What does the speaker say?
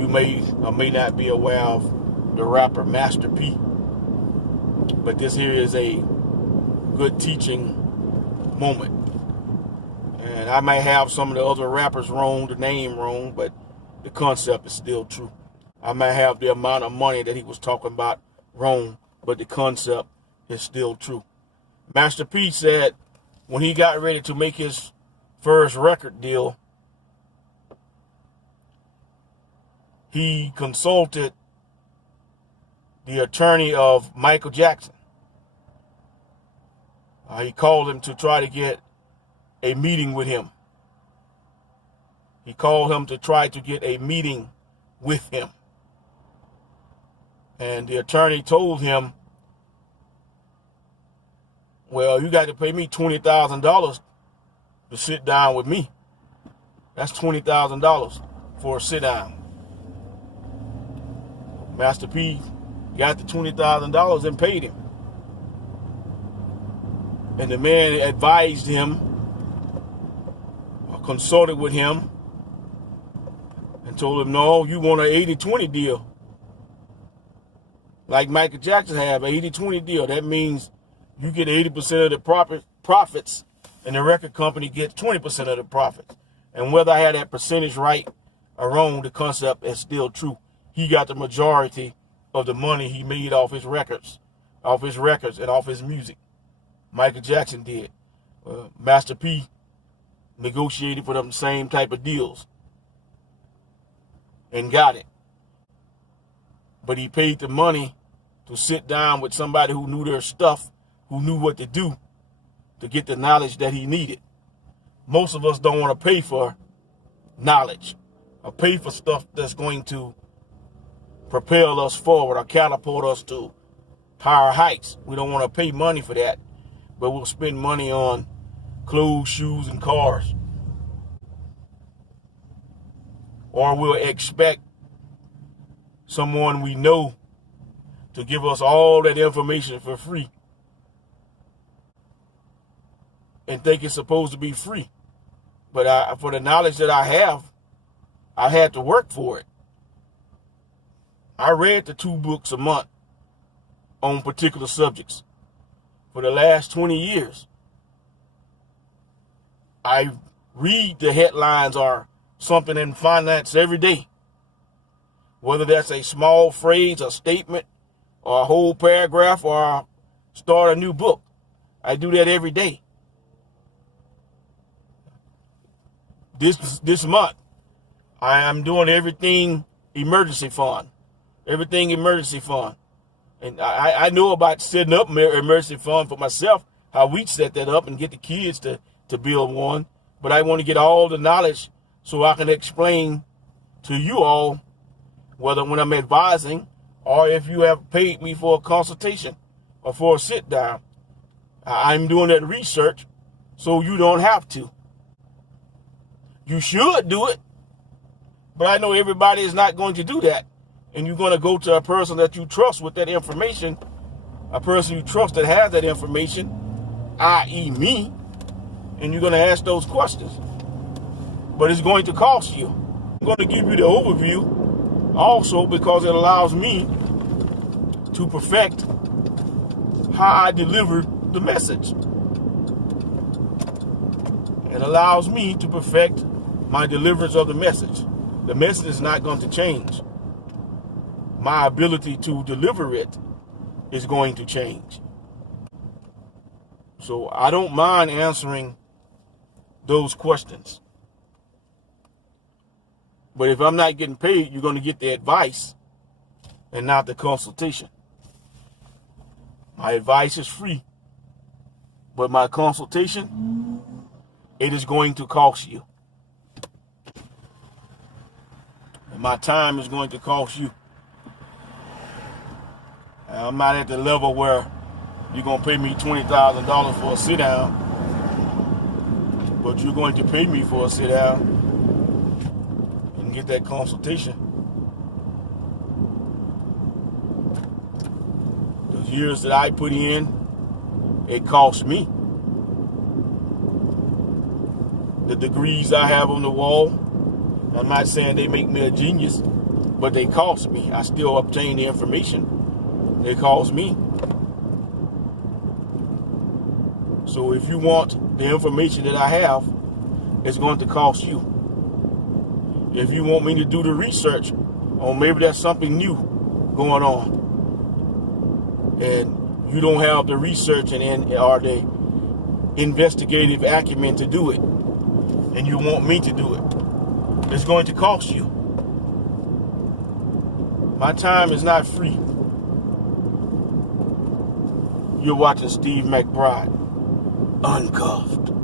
You may or may not be aware of the rapper Master P. But this here is a good teaching moment. And I may have some of the other rappers wrong, the name wrong, but the concept is still true. I may have the amount of money that he was talking about wrong, but the concept is still true. Master P said when he got ready to make his first record deal, he consulted the attorney of Michael Jackson. He called him to try to get a meeting with him. He called him to try to get a meeting with him. And the attorney told him, well, you got to pay me $20,000 to sit down with me. That's $20,000 for a sit down. Master P got the $20,000 and paid him. And the man advised him, consulted with him, and told him, no, you want an 80-20 deal. Like Michael Jackson had, an 80-20 deal. That means you get 80% of the profits, and the record company gets 20% of the profits. And whether I had that percentage right or wrong, the concept is still true. He got the majority of the money he made off his records and off his music. Michael Jackson did. Master P negotiated for them the same type of deals and got it. But he paid the money to sit down with somebody who knew their stuff, who knew what to do to get the knowledge that he needed. Most of us don't want to pay for knowledge or pay for stuff that's going to propel us forward or catapult us to higher heights. We don't want to pay money for that, but we'll spend money on clothes, shoes, and cars. Or we'll expect someone we know to give us all that information for free and think it's supposed to be free. But for the knowledge that I have, I had to work for it. I read the 2 books a month on particular subjects for the last 20 years. I read the headlines or something in finance every day. Whether that's a small phrase, a statement, or a whole paragraph, or start a new book. I do that every day. This month, I am doing everything emergency fund. Everything emergency fund. And I know about setting up emergency fund for myself, how we set that up and get the kids to build one. But I want to get all the knowledge so I can explain to you all, whether when I'm advising or if you have paid me for a consultation or for a sit down. I'm doing that research so you don't have to. You should do it, but I know everybody is not going to do that. And you're going to go to a person that you trust with that information, a person you trust that has that information, i.e. me, and you're going to ask those questions. But it's going to cost you. I'm going to give you the overview also because it allows me to perfect how I deliver the message. It allows me to perfect my deliverance of the message. The message is not going to change. My ability to deliver it is going to change. So I don't mind answering those questions. But if I'm not getting paid, you're going to get the advice and not the consultation. My advice is free, but my consultation, it is going to cost you. And my time is going to cost you. I'm not at the level where you're going to pay me $20,000 for a sit down, but you're going to pay me for a sit down and get that consultation. The years that I put in, it cost me. The degrees I have on the wall, I'm not saying they make me a genius, but they cost me. I still obtain the information. It costs me. So if you want the information that I have, it's going to cost you. If you want me to do the research on maybe there's something new going on, and you don't have the research or the investigative acumen to do it, and you want me to do it, it's going to cost you. My time is not free. You're watching Steve McBride, Uncuffed.